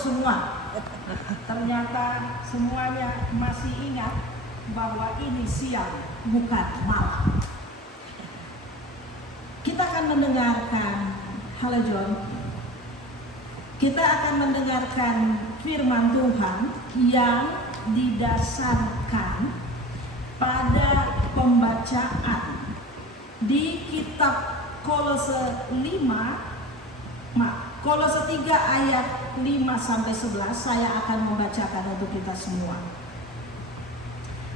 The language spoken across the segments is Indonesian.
semua. Ternyata semuanya masih ingat bahwa ini siang bukan malam. Kita akan mendengarkan, halo John, kita akan mendengarkan firman Tuhan yang didasarkan pada pembacaan di kitab Kolose 3 ayat 5-11. Saya akan membacakan untuk kita semua.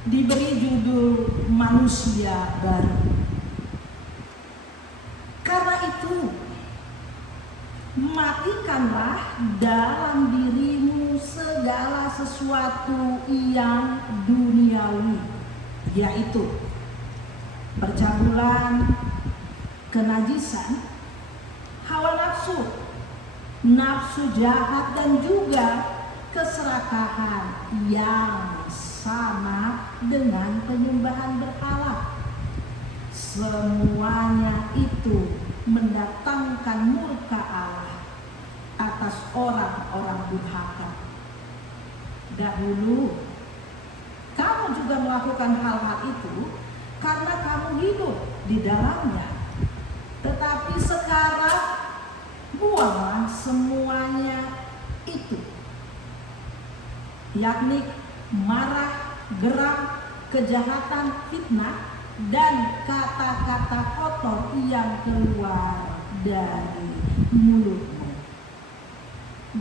Diberi judul Manusia Baru. Karena itu, matikanlah dalam dirimu segala sesuatu yang duniawi, yaitu percabulan, kenajisan, hawa nafsu, nafsu jahat, dan juga keserakahan yang sama dengan penyembahan berhala. Semuanya itu mendatangkan murka Allah atas orang-orang durhaka. Dahulu kamu juga melakukan hal-hal itu karena kamu hidup di dalamnya. Tetapi sekarang buanglah semuanya itu, yakni marah, geram, kejahatan, fitnah, dan kata-kata kotor yang keluar dari mulutmu.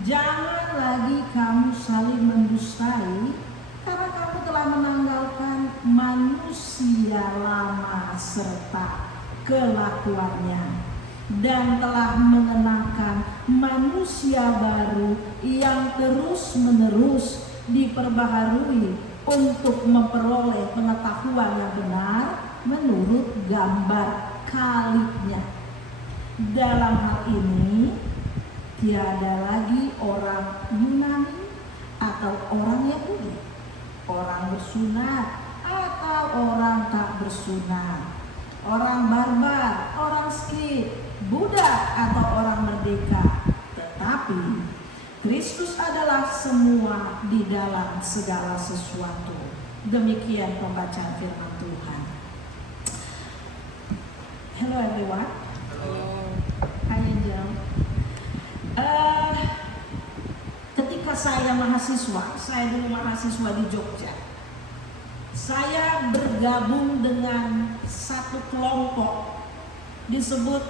Jangan lagi kamu saling mendustai, karena kamu telah menanggalkan manusia lama serta kelakuannya, dan telah mengenakan manusia baru yang terus-menerus diperbaharui untuk memperoleh pengetahuan yang benar menurut gambar Khalifnya. Dalam hal ini tiada lagi orang Yunani atau orang Yahudi, orang bersunat atau orang tak bersunat, orang barbar, orang Skit, budak atau orang merdeka, tetapi Kristus adalah semua di dalam segala sesuatu. Demikian pembacaan firman Tuhan. Hello everyone. Halo. Hai Angel. Ketika saya dulu mahasiswa di Jogja, saya bergabung dengan satu kelompok disebut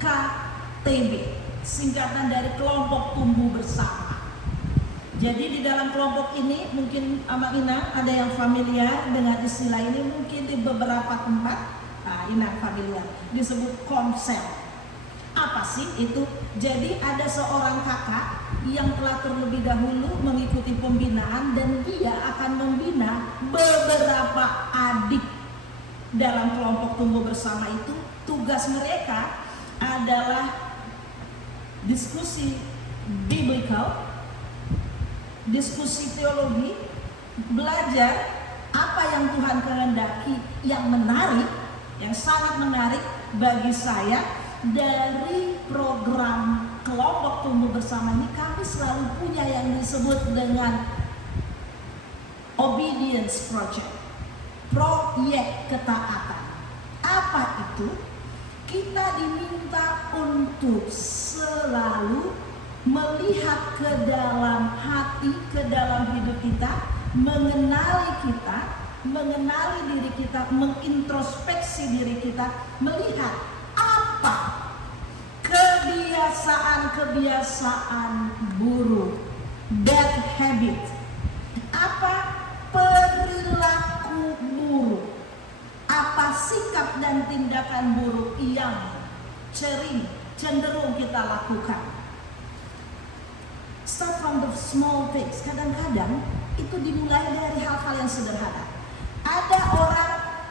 KTB, singkatan dari kelompok tumbuh bersama. Jadi di dalam kelompok ini, mungkin Mbak Ina ada yang familiar dengan istilah ini, mungkin di beberapa tempat Ina familiar, disebut konsel. Apa sih itu? Jadi ada seorang kakak yang telah terlebih dahulu mengikuti pembinaan, dan dia akan membina beberapa adik dalam kelompok tumbuh bersama itu. Tugas mereka adalah diskusi biblical, diskusi teologi, belajar apa yang Tuhan kehendaki. Yang menarik, yang sangat menarik bagi saya, dari program kelompok tumbuh bersama ini, kami selalu punya yang disebut dengan obedience project, proyek ketaatan. Apa itu? Kita diminta untuk selalu melihat ke dalam hati, ke dalam hidup kita, mengenali diri kita, mengintrospeksi diri kita, melihat apa kebiasaan buruk, bad habit, apa perilaku buruk, apa sikap dan tindakan buruk yang cenderung kita lakukan. Start from the small things. Kadang-kadang itu dimulai dari hal-hal yang sederhana. Ada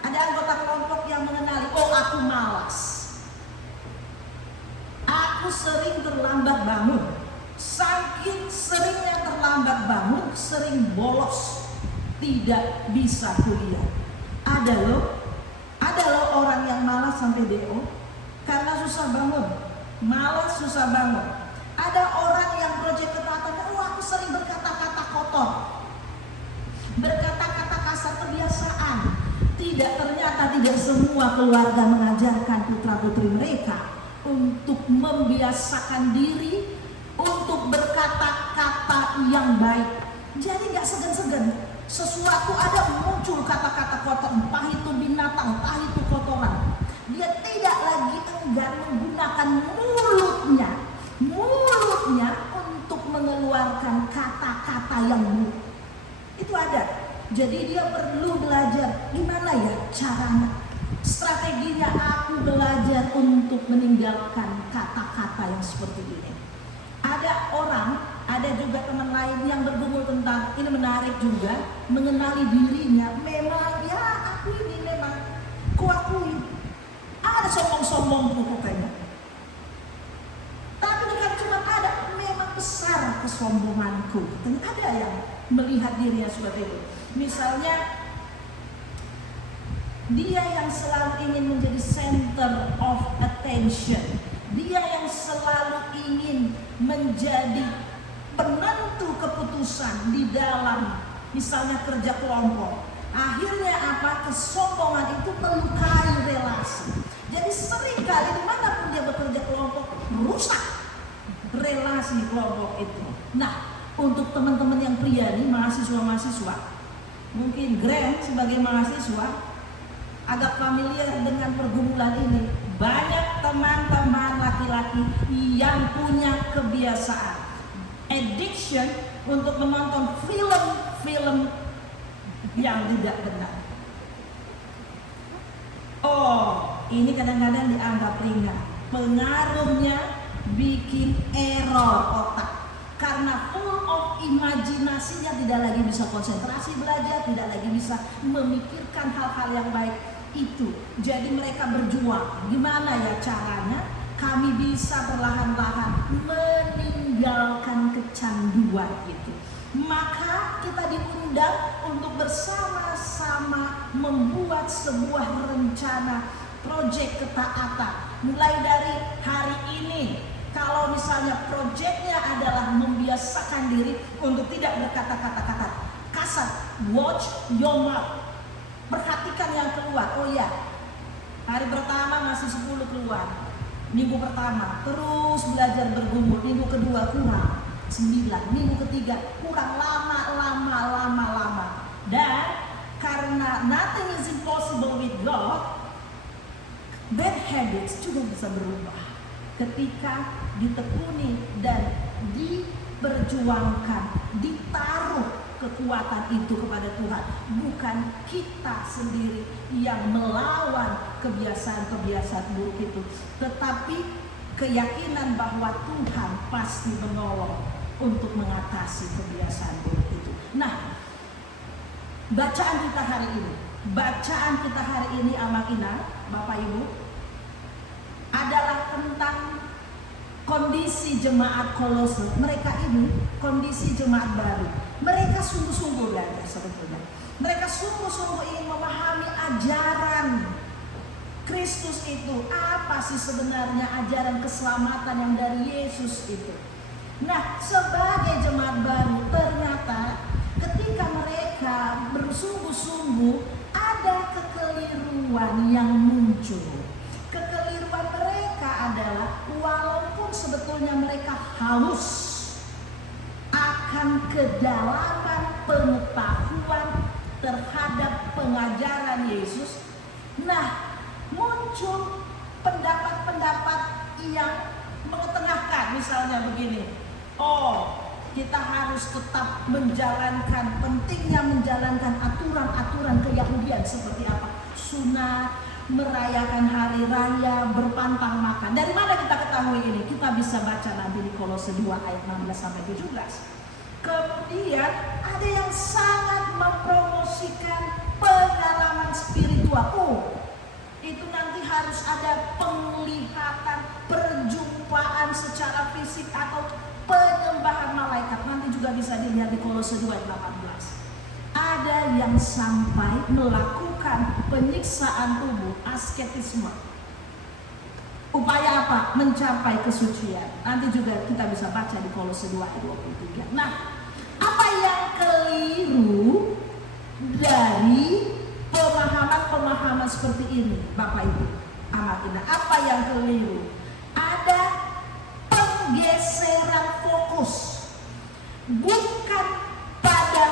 anggota kelompok yang mengenali, oh aku malas, aku sering terlambat bangun. Saking seringnya terlambat bangun, sering bolos, tidak bisa kuliah. Ada loh orang yang malas sampai DO karena susah bangun, malas susah bangun. Ada orang yang proyek ketaatan, semua keluarga mengajarkan putra-putri mereka untuk membiasakan diri untuk berkata-kata yang baik. Jadi gak segan-segan, sesuatu ada muncul kata-kata kotor, entah itu binatang, entah itu kotoran. Dia tidak lagi enggan menggunakan mulutnya untuk mengeluarkan kata-kata yang buruk. Itu ada. Jadi dia perlu belajar gimana ya caranya. Strateginya aku belajar untuk meninggalkan kata-kata yang seperti ini. Ada juga teman lain yang bergumul tentang, ini menarik juga, mengenali dirinya. Memang ya aku ini memang kuakui. Ada sombong-sombong katanya. Tapi bukan cuma ada, memang besar kesombonganku. Dan ada yang melihat dirinya seperti itu. Misalnya dia yang selalu ingin menjadi center of attention. Dia yang selalu ingin menjadi penentu keputusan di dalam misalnya kerja kelompok. Akhirnya apa? Kesombongan itu melukai relasi. Jadi seringkali dimanapun dia bekerja kelompok, rusak relasi kelompok itu. Nah, untuk teman-teman yang pria nih, mahasiswa-mahasiswa, mungkin Grand sebagai mahasiswa agak familiar dengan pergumulan ini. Banyak teman-teman laki-laki yang punya kebiasaan addiction untuk menonton film-film yang tidak benar. Oh, ini kadang-kadang dianggap ringan. Pengaruhnya bikin error otak. Karena full of imajinasinya, tidak lagi bisa konsentrasi belajar, tidak lagi bisa memikirkan hal-hal yang baik itu. Jadi mereka berjuang. Gimana ya caranya kami bisa perlahan-lahan meninggalkan kecanduan itu? Maka kita diundang untuk bersama-sama membuat sebuah rencana proyek ketaatan. Mulai dari hari ini, kalau misalnya proyeknya adalah membiasakan diri untuk tidak berkata kata-kata kasar, watch your mouth. Perhatikan yang keluar. Oh ya, hari pertama masih 10 keluar. Minggu pertama terus belajar bergumul. Minggu kedua kurang 9. Minggu ketiga kurang lama. Dan karena nothing is impossible with God, bad habits juga bisa berubah ketika ditekuni dan diperjuangkan, ditaruh kekuatan itu kepada Tuhan. Bukan kita sendiri yang melawan kebiasaan-kebiasaan buruk itu, tetapi keyakinan bahwa Tuhan pasti menolong untuk mengatasi kebiasaan buruk itu. Nah, bacaan kita hari ini Amakina, Bapak Ibu, adalah tentang kondisi jemaat Kolose. Mereka ini kondisi jemaat baru. Mereka sungguh-sungguh belajar sebetulnya. Mereka sungguh-sungguh ingin memahami ajaran Kristus itu. Apa sih sebenarnya ajaran keselamatan yang dari Yesus itu? Nah, sebagai jemaat baru, ternyata ketika mereka bersungguh-sungguh ada kekeliruan yang muncul. Kekeliruan mereka adalah walaupun sebetulnya mereka haus akan kedalaman pengetahuan terhadap pengajaran Yesus, nah muncul pendapat-pendapat yang mengetengahkan. Misalnya begini, oh kita harus tetap menjalankan, pentingnya menjalankan aturan-aturan keyahudian seperti apa? Sunat, merayakan hari raya, berpantang makan. Dari mana kita ketahui ini? Kita bisa baca nanti di Kolose 2 ayat 16-17. Kemudian ada yang sangat mempromosikan pengalaman spiritual. Oh, itu nanti harus ada penglihatan, perjumpaan secara fisik atau penyembahan malaikat. Nanti juga bisa dilihat di Kolose 2 ayat 18. Ada yang sampai melakukan penyiksaan tubuh, asketisme. Upaya apa? Mencapai kesucian. Nanti juga kita bisa baca di Kolose 2 ayat 23. Nah, apa yang keliru dari pemahaman seperti ini, Bapak Ibu, amat indah. Apa yang keliru? Ada penggeseran fokus, bukan pada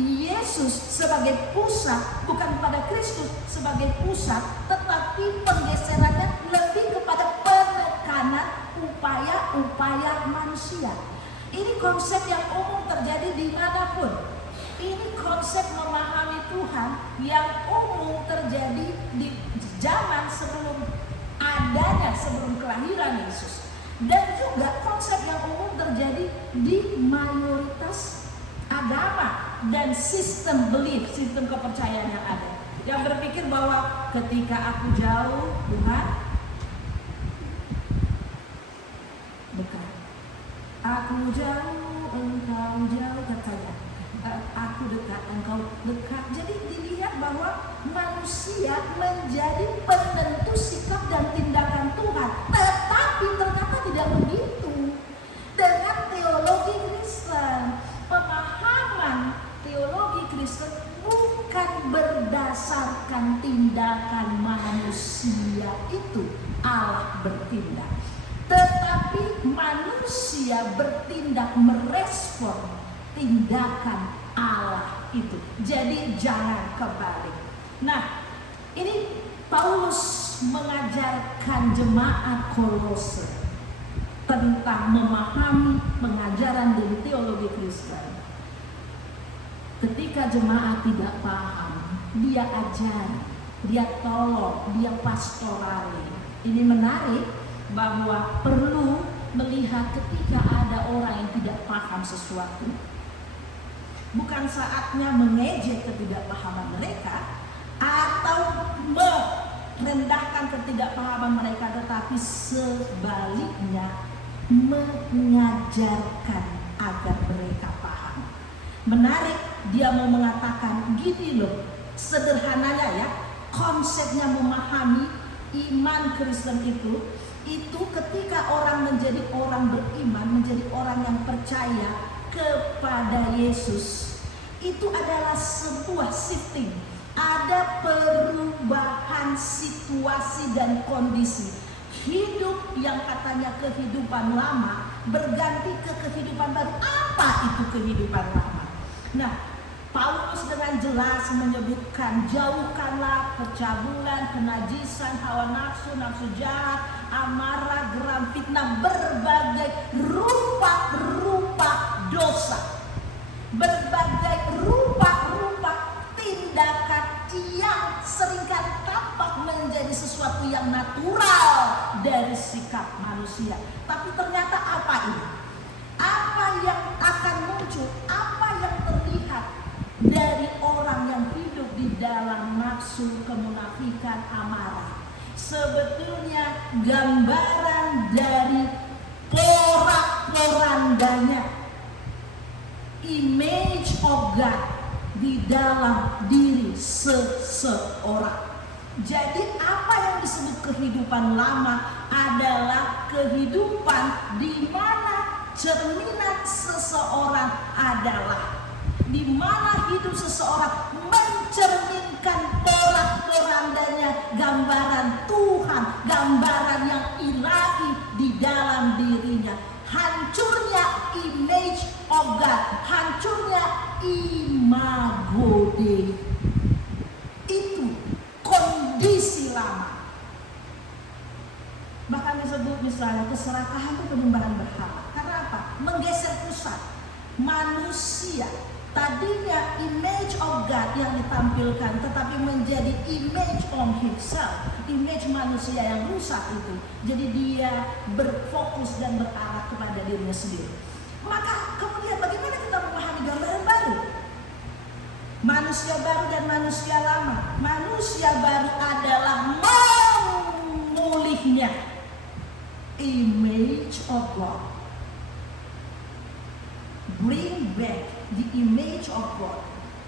Yesus sebagai pusat, bukan pada Kristus sebagai pusat, tetapi penggeserannya lebih kepada penekanan upaya-upaya manusia. Ini konsep yang umum terjadi dimanapun. Ini konsep memahami Tuhan yang umum terjadi di zaman sebelum kelahiran Yesus. Dan juga konsep yang umum terjadi di mayoritas agama dan sistem belief, sistem kepercayaan yang ada. Yang berpikir bahwa ketika aku jauh, Tuhan dekat. Aku jauh, engkau jauh, katanya. Aku dekat, engkau dekat. Jadi dilihat bahwa manusia menjadi penentu sikap dan tindakan Tuhan. Tetapi ternyata tidak begitu. Dengan teologi Kristen, pemahaman teologi Kristen bukan berdasarkan tindakan manusia itu Allah bertindak, tetapi manusia bertindak merespon tindakan Allah itu. Jadi jangan kebalik. Nah, ini Paulus mengajarkan jemaat Kolose tentang memahami pengajaran dan teologi Kristen. Ketika jemaat tidak paham, dia ajar, dia tolong, dia pastorali. Ini menarik bahwa perlu melihat ketika ada orang yang tidak paham sesuatu, bukan saatnya mengejek ketidakpahaman mereka atau merendahkan ketidakpahaman mereka, tetapi sebaliknya mengajarkan agar mereka paham. Menarik, dia mau mengatakan gini loh, sederhananya ya, konsepnya memahami iman Kristen itu ketika orang menjadi orang beriman, menjadi orang yang percaya kepada Yesus, itu adalah sebuah shifting, ada perubahan situasi dan kondisi. Hidup yang katanya kehidupan lama berganti ke kehidupan baru. Apa itu kehidupan lama? Nah, Paulus dengan jelas menyebutkan jauhkanlah percabulan, kenajisan, hawa nafsu, nafsu jahat, amarah, geram, fitnah, berbagai rupa-rupa dosa, berbagai rupa-rupa tindakan yang seringkali tampak menjadi sesuatu yang natural dari sikap manusia. Tapi ternyata apa ini? Apa yang akan muncul? Apa yang terlihat dari orang yang hidup di dalam nafsu, kemunafikan, amarah? Sebetulnya gambaran dari porak-porandanya image of God di dalam diri seseorang. Jadi apa yang disebut kehidupan lama adalah kehidupan di mana cerminan seseorang adalah di mana hidup seseorang mencerminkan porak-porandanya gambaran Tuhan, gambaran yang ilahi di dalam dirinya. Hancurnya image of God, hancurnya imago Dei. Itu kondisi lama. Bahkan disebut misalnya keserakahan itu penyembahan berhala. Karena apa? Menggeser pusat manusia. Tadinya image of God yang ditampilkan, tetapi menjadi image of himself, image manusia yang rusak itu. Jadi dia berfokus dan berarah kepada dirinya sendiri. Maka kemudian bagaimana kita memahami gambaran baru? Manusia baru dan manusia lama. Manusia baru adalah memulihnya image of God. Bring back the image of God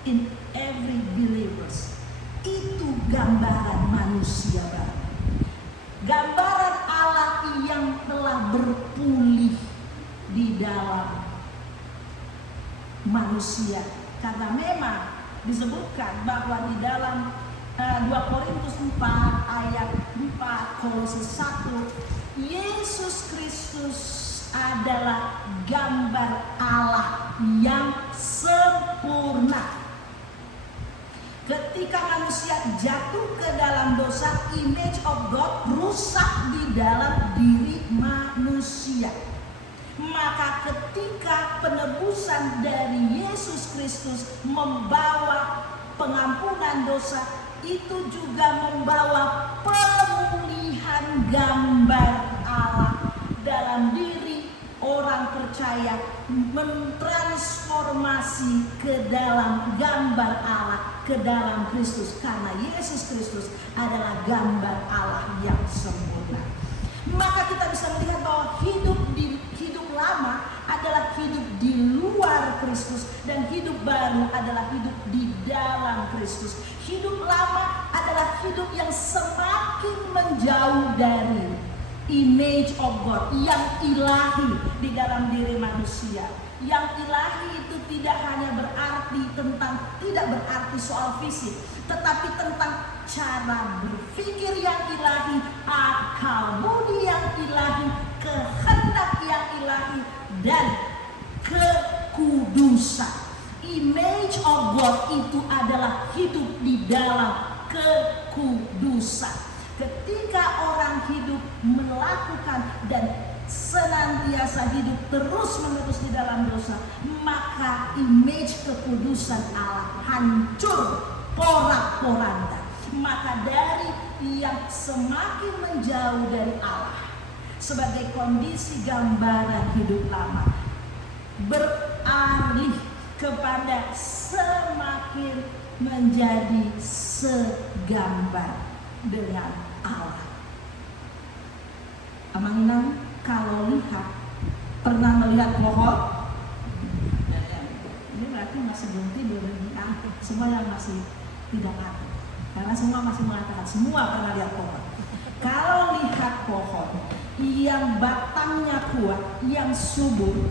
in every believers. Itu gambaran manusia baru. Gambaran Allah yang telah berpulih di dalam manusia. Karena memang disebutkan bahwa di dalam 2 Korintus 4 ayat 4, Kolose 1, Yesus Kristus adalah gambar Allah yang sempurna. Ketika manusia jatuh ke dalam dosa, image of God rusak di dalam diri manusia. Maka ketika penebusan dari Yesus Kristus membawa pengampunan dosa, itu juga membawa pemulihan gambar Allah dalam diri orang percaya, mentransformasi ke dalam gambar Allah, ke dalam Kristus, karena Yesus Kristus adalah gambar Allah yang sempurna. Maka kita bisa melihat bahwa hidup lama adalah hidup di luar Kristus, dan hidup baru adalah hidup di dalam Kristus. Hidup lama adalah hidup yang semakin menjauh dari image of God yang ilahi di dalam diri manusia. Yang ilahi itu tidak hanya tidak berarti soal fisik, tetapi tentang cara berpikir yang ilahi, akal budi yang ilahi, kehendak yang ilahi, dan kekudusan. Image of God itu adalah hidup di dalam kekudusan. Ketika orang hidup melakukan dan senantiasa hidup terus-menerus di dalam dosa, maka image kekudusan Allah hancur porak-poranda. Maka dari yang semakin menjauh dari Allah sebagai kondisi gambaran hidup lama, beralih kepada semakin menjadi segambar dengan Allah. Amanginan, kalau pernah melihat pohon, ini berarti masih belum tidur. Semua yang masih tidak tahu, karena semua masih mengatakan semua pernah lihat pohon. Kalau lihat pohon yang batangnya kuat, yang subur,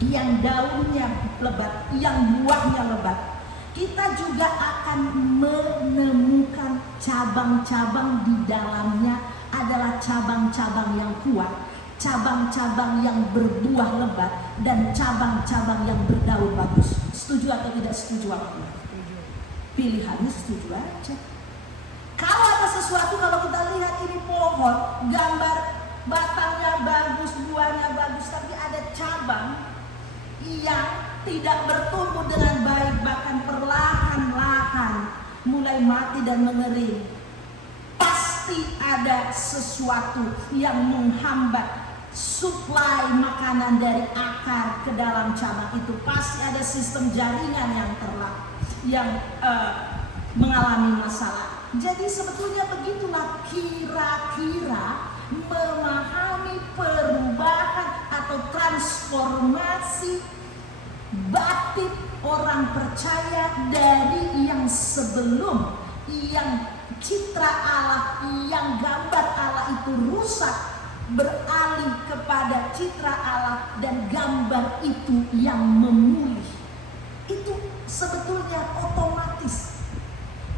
yang daunnya lebat, yang buahnya lebat, kita juga akan menemukan cabang-cabang di dalamnya adalah cabang-cabang yang kuat, cabang-cabang yang berbuah lebat, dan cabang-cabang yang berdaun bagus. Setuju atau tidak setuju aku? Pilihannya setuju aja. Kalau ada sesuatu, kalau kita lihat ini pohon, gambar batangnya bagus, buahnya bagus, tapi ada cabang yang tidak bertumbuh dengan baik, bahkan perlahan-lahan mulai mati dan mengering, pasti ada sesuatu yang menghambat suplai makanan dari akar ke dalam cabang itu. Pasti ada sistem jaringan yang mengalami masalah. Jadi sebetulnya begitulah kira-kira memahami perubahan atau transformasi batin orang percaya dari yang sebelum, yang citra Allah, yang gambar Allah itu rusak, beralih kepada citra Allah dan gambar itu yang memulih. Itu sebetulnya otomatis.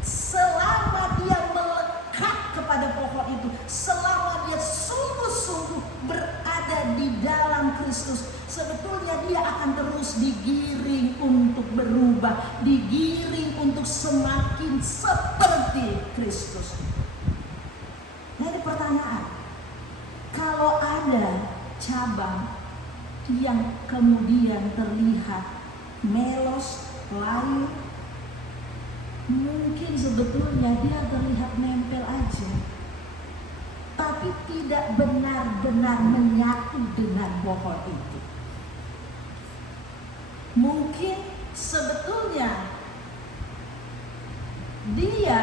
Selama dia melekat kepada pohon itu, selama dia sungguh-sungguh berada di dalam Kristus, sebetulnya dia akan terus digiring untuk berubah, digiring untuk semakin seperti Kristus. Nah, ini pertanyaan. Kalau ada cabang yang kemudian terlihat melos, layu, mungkin sebetulnya dia terlihat nempel aja, tapi tidak benar-benar menyatu dengan pohon itu. Mungkin sebetulnya dia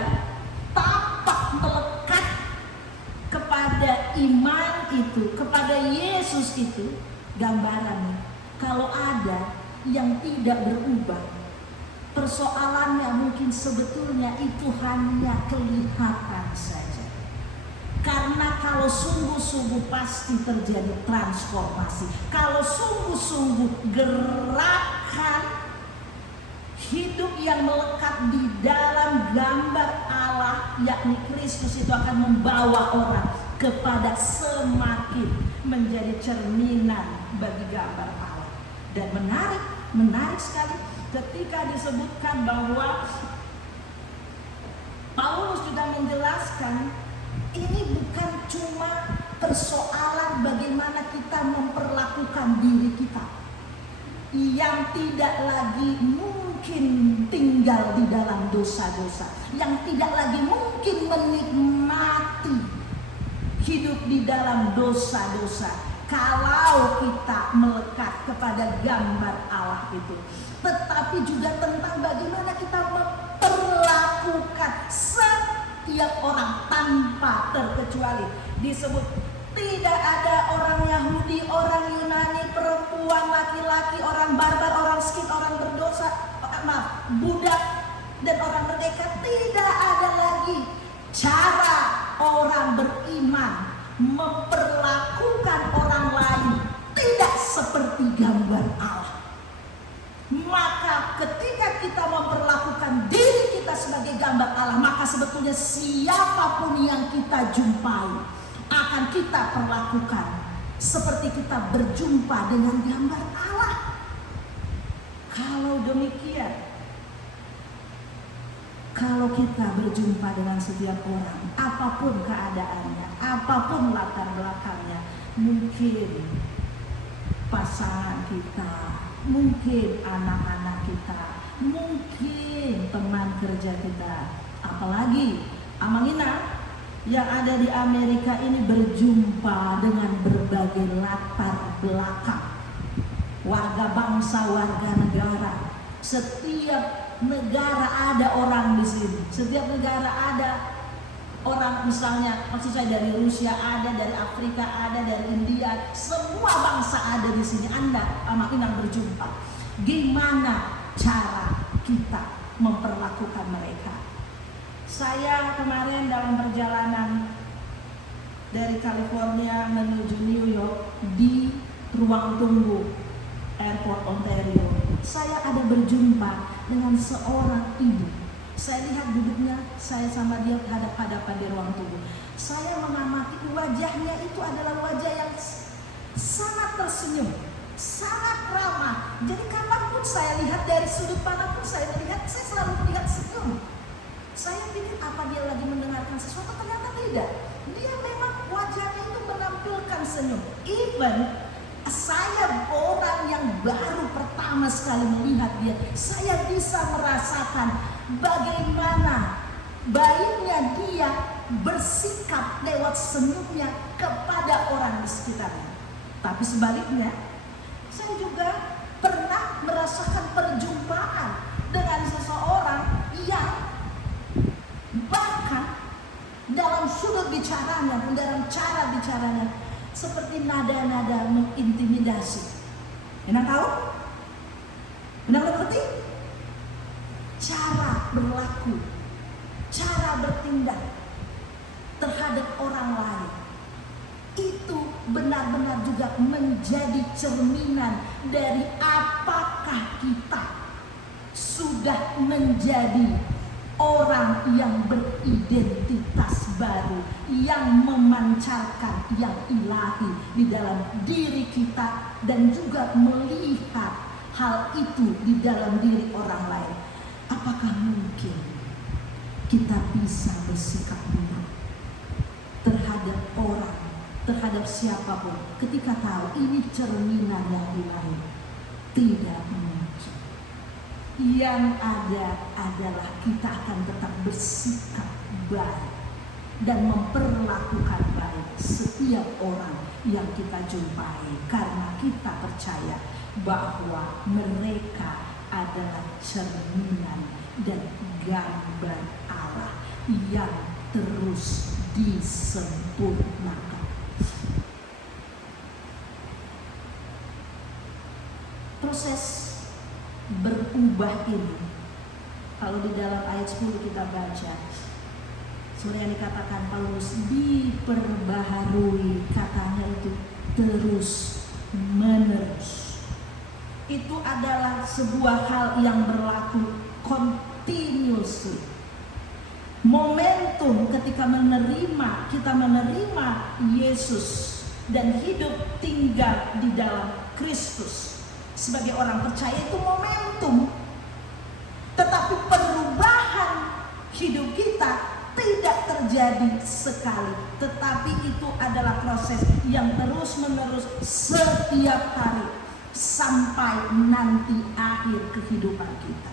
tapak melekat kepada iman itu, kepada Yesus itu, gambarannya. Kalau ada yang tidak berubah, persoalannya mungkin sebetulnya itu hanya kelihatan saja. Karena kalau sungguh-sungguh pasti terjadi transformasi. Kalau sungguh-sungguh gerakan hidup yang melekat di dalam gambar Allah, yakni Kristus, itu akan membawa orang kepada semakin menjadi cerminan bagi gambar Allah. Dan menarik sekali ketika disebutkan bahwa Paulus juga menjelaskan ini bukan cuma persoalan bagaimana kita memperlakukan diri kita yang tidak lagi mungkin tinggal di dalam dosa-dosa, yang tidak lagi mungkin menikmati hidup di dalam dosa-dosa kalau kita melekat kepada gambar Allah itu, tetapi juga tentang bagaimana kita memperlakukan setiap orang tanpa terkecuali. Disebut tidak ada orang Yahudi, orang Yunani, perempuan, laki-laki, orang barbar, orang miskin, orang berdosa, budak dan orang merdeka. Tidak ada lagi cara orang beriman memperlakukan orang lain tidak seperti gambar Allah. Maka ketika kita memperlakukan diri kita sebagai gambar Allah, maka sebetulnya siapapun yang kita jumpai akan kita perlakukan seperti kita berjumpa dengan gambar Allah. Kalau demikian, kalau kita berjumpa dengan setiap orang, apapun keadaannya, apapun latar belakangnya, mungkin pasangan kita, mungkin anak-anak kita, mungkin teman kerja kita, apalagi Amangina yang ada di Amerika ini berjumpa dengan berbagai latar belakang, warga bangsa, warga negara. Setiap negara ada orang di sini. Setiap negara ada orang, misalnya maksud saya dari Rusia ada, dari Afrika ada, dari India, semua bangsa ada di sini. Anda Amangina berjumpa. Gimana cara kita memperlakukan mereka? Saya kemarin dalam perjalanan dari California menuju New York di ruang tunggu Airport Ontario, saya ada berjumpa dengan seorang ibu. Saya lihat duduknya, saya sama dia hadap-hadapan di ruang tunggu. Saya mengamati wajahnya, itu adalah wajah yang sangat tersenyum, sangat ramah. Jadi kapanpun saya lihat, dari sudut manapun saya melihat, saya selalu melihat senyum. Saya pikir apa dia lagi mendengarkan sesuatu, ternyata tidak. Dia memang wajahnya itu menampilkan senyum. Even saya orang yang baru pertama sekali melihat dia, saya bisa merasakan bagaimana baiknya dia bersikap lewat senyumnya kepada orang di sekitarnya. Tapi sebaliknya, saya juga pernah merasakan perjumpaan dengan seseorang yang bahkan dalam sudut bicaranya, dalam cara bicaranya, seperti nada-nada mengintimidasi. Anda tahu? Anda mengerti? Cara berlaku, cara bertindak terhadap orang lain itu benar-benar juga menjadi cerminan dari apakah kita sudah menjadi orang yang beridentitas baru, yang memancarkan yang ilahi di dalam diri kita, dan juga melihat hal itu di dalam diri orang lain. Apakah mungkin kita bisa bersikap buruk terhadap orang, terhadap siapapun, ketika tahu ini cerminan yang ilahi? Tidak mungkin. Yang ada adalah kita akan tetap bersikap baik dan memperlakukan baik setiap orang yang kita jumpai, karena kita percaya bahwa mereka adalah cerminan dan gambar Allah yang terus disempurnakan. Proses berubah ini, kalau di dalam ayat 10 kita baca, seperti yang dikatakan Paulus, diperbaharui, katanya itu terus menerus. itu adalah sebuah hal yang berlaku continuously. Momentum ketika kita menerima Yesus dan hidup tinggal di dalam Kristus sebagai orang percaya itu momentum. Tetapi perubahan hidup kita tidak terjadi sekali, tetapi itu adalah proses yang terus-menerus setiap hari sampai nanti akhir kehidupan kita.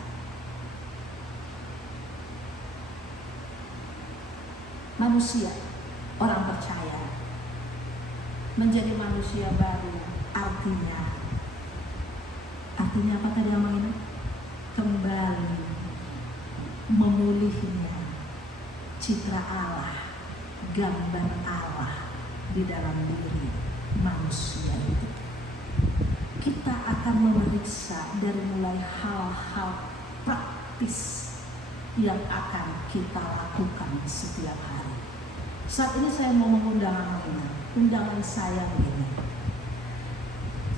Manusia, orang percaya, menjadi manusia baru artinya apa tadi yang ini? Kembali memulihnya citra Allah, gambar Allah di dalam diri manusia itu. Kita akan memeriksa dari mulai hal-hal praktis yang akan kita lakukan setiap hari. Saat ini saya mau mengundang undangan saya begini.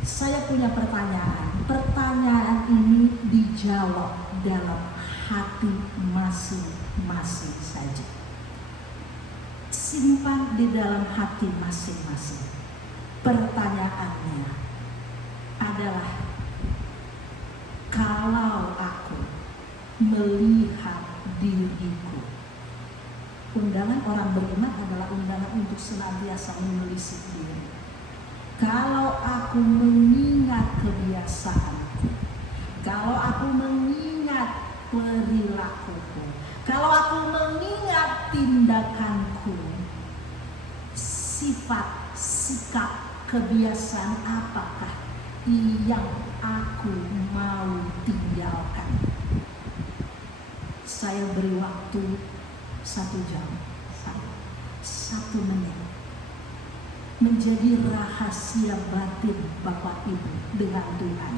Saya punya pertanyaan. Pertanyaan ini dijawab dalam hati masing-masing saja. Simpan di dalam hati masing-masing. Pertanyaannya adalah, kalau aku melihat diriku. Undangan orang beriman adalah undangan untuk senantiasa menelisik diri. Kalau aku mengingat kebiasaanku, kalau aku mengingat perilakuku, kalau aku mengingat tindakanku, sifat, sikap, kebiasaan apakah yang aku mau tinggalkan? Saya beri waktu 1 jam, 1 menit, menjadi rahasia batin Bapak Ibu dengan Tuhan.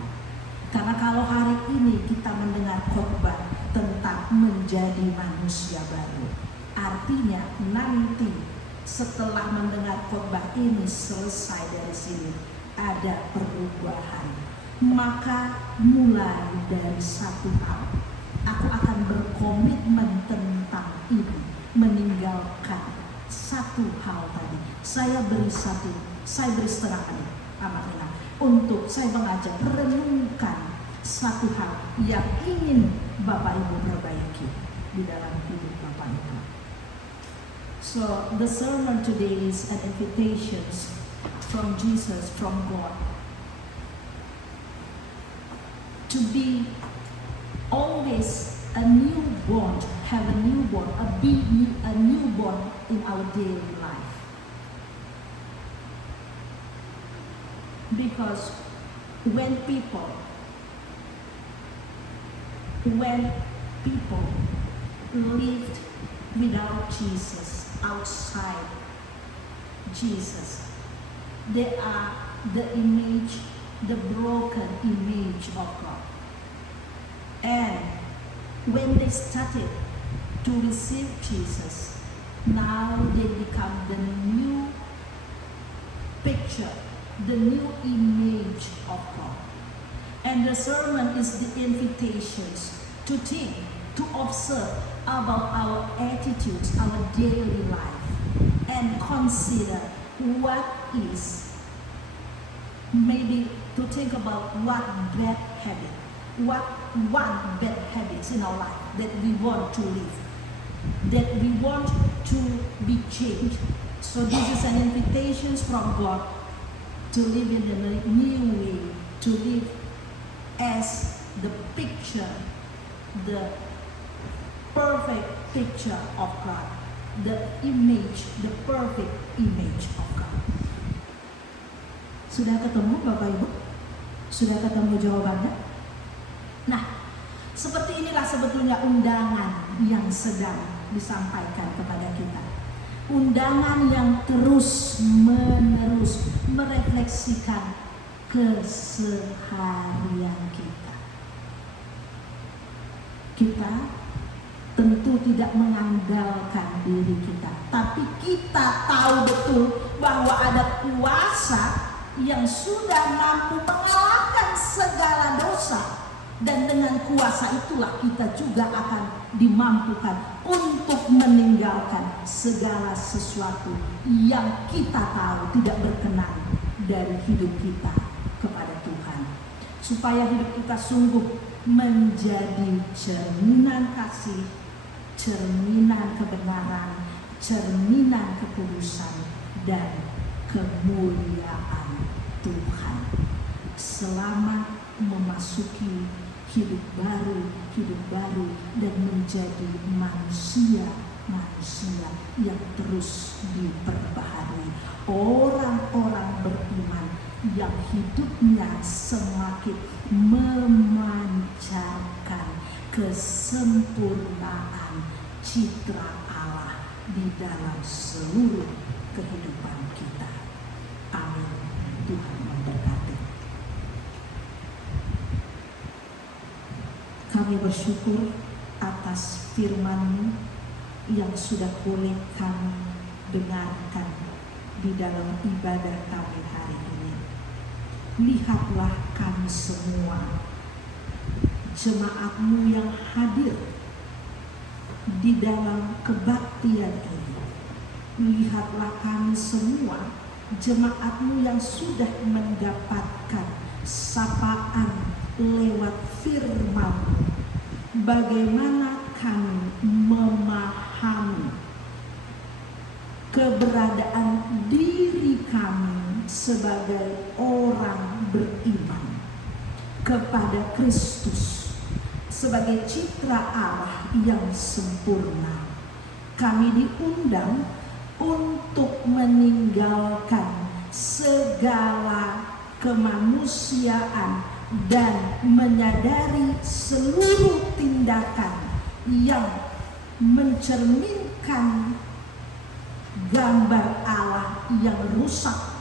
Karena kalau hari ini kita mendengar khotbah tentang menjadi manusia baru, artinya nanti setelah mendengar khotbah ini selesai dari sini ada perubahan. Maka mulai dari satu hal, aku akan berkomitmen tentang ini, meninggalkan satu hal tadi. Saya beri setengah hari amanah untuk saya mengajak renungkan satu hal yang ingin Bapak Ibu perbaiki di dalam hidup Bapak Ibu. So the sermon today is an invitation from Jesus, from God, to be always a newborn, have a newborn, a newborn in our daily life. Because when people lived without Jesus, outside Jesus, they are the broken image of God. And when they started to receive Jesus, now they become the new picture, the new image of God. And the sermon is the invitations to think, to observe about our attitudes, our daily life, and consider what is, maybe to think about what bad habit, what one bad habits in our life that we want to live, that we want to be changed. So this is an invitation from God to live in a new way, to live as the picture, the perfect picture of God, the perfect image of God. Sudah ketemu Bapak Ibu? Sudah ketemu jawabannya? Nah, seperti inilah sebetulnya undangan yang sedang disampaikan kepada kita. Undangan yang terus-menerus merefleksikan keseharian kita. Kita tentu tidak mengandalkan diri kita, tapi kita tahu betul bahwa ada kuasa yang sudah mampu mengalahkan segala dosa. Dan dengan kuasa itulah kita juga akan dimampukan untuk meninggalkan segala sesuatu yang kita tahu tidak berkenan dari hidup kita kepada Tuhan. Supaya hidup kita sungguh menjadi cerminan kasih, cerminan kebenaran, cerminan kekudusan, dan kemuliaan Tuhan. Selamat memasuki hidup baru dan menjadi manusia yang terus diperbaharui. Orang-orang beriman yang hidupnya semakin memancarkan kesempurnaan citra Allah di dalam seluruh kehidupan kita. Amin. Tuhan memberkati. Kami bersyukur atas firman-Mu yang sudah boleh kami dengarkan di dalam ibadah kami hari ini. Lihatlah kami semua, jemaat-Mu yang hadir di dalam kebaktian ini. Lihatlah kami semua, jemaat-Mu yang sudah mendapatkan sapaan lewat firman-Mu. Bagaimana kami memahami keberadaan diri kami sebagai orang beriman kepada Kristus sebagai citra Allah yang sempurna. Kami diundang untuk meninggalkan segala kemanusiaan dan menyadari seluruh tindakan yang mencerminkan gambar Allah yang rusak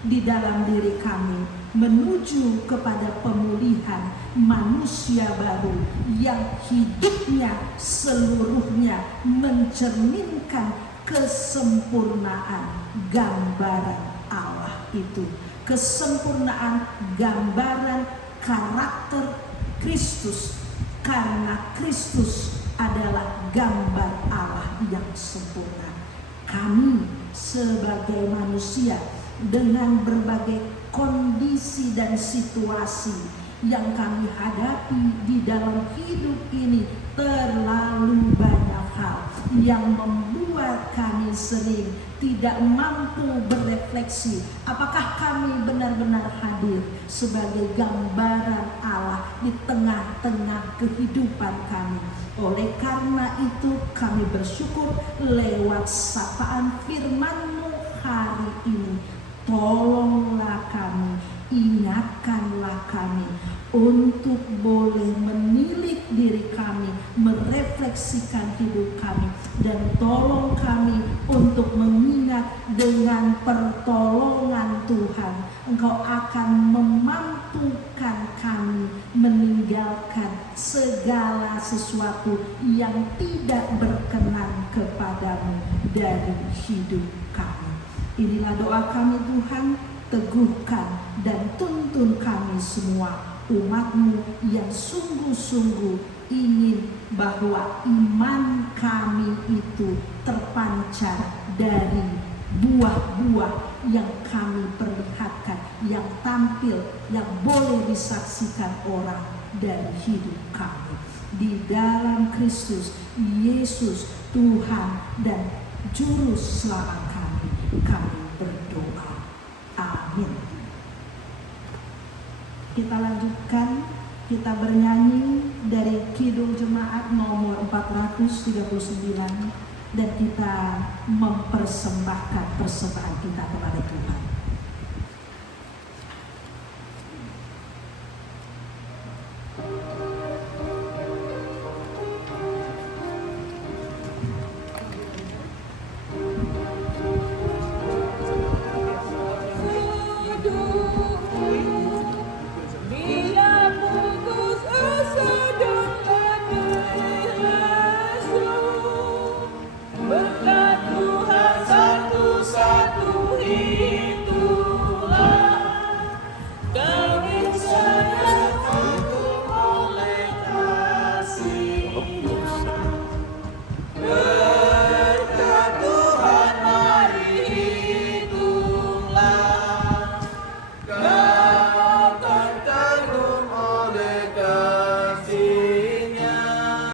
di dalam diri kami, menuju kepada pemulihan manusia baru yang hidupnya seluruhnya mencerminkan kesempurnaan gambaran Allah itu, kesempurnaan gambaran karakter Kristus, karena Kristus adalah gambar Allah yang sempurna. Kami sebagai manusia dengan berbagai kondisi dan situasi yang kami hadapi di dalam hidup ini, terlalu banyak hal yang membuat kami sering tidak mampu berefleksi apakah kami benar-benar hadir sebagai gambaran Allah di tengah-tengah kehidupan kami. Oleh karena itu kami bersyukur lewat sapaan firman-Mu hari ini. Tolonglah kami, ingatkanlah kami untuk boleh menilik diri kami, merefleksikan hidup kami, dan tolong kami untuk mengingat dengan pertolongan Tuhan Engkau akan memampukan kami meninggalkan segala sesuatu yang tidak berkenan kepadamu dari hidup kami. Inilah doa kami Tuhan, teguhkan dan tuntun kami semua umat-Mu yang sungguh-sungguh ingin bahwa iman kami itu terpancar dari buah-buah yang kami perlihatkan, yang tampil, yang boleh disaksikan orang dari hidup kami. Di dalam Kristus Yesus Tuhan dan Juru Selamat kami berdoa. Amin. Kita lanjutkan, kita bernyanyi dari Kidung Jemaat nomor 439 dan kita mempersembahkan persembahan kita kepada Tuhan.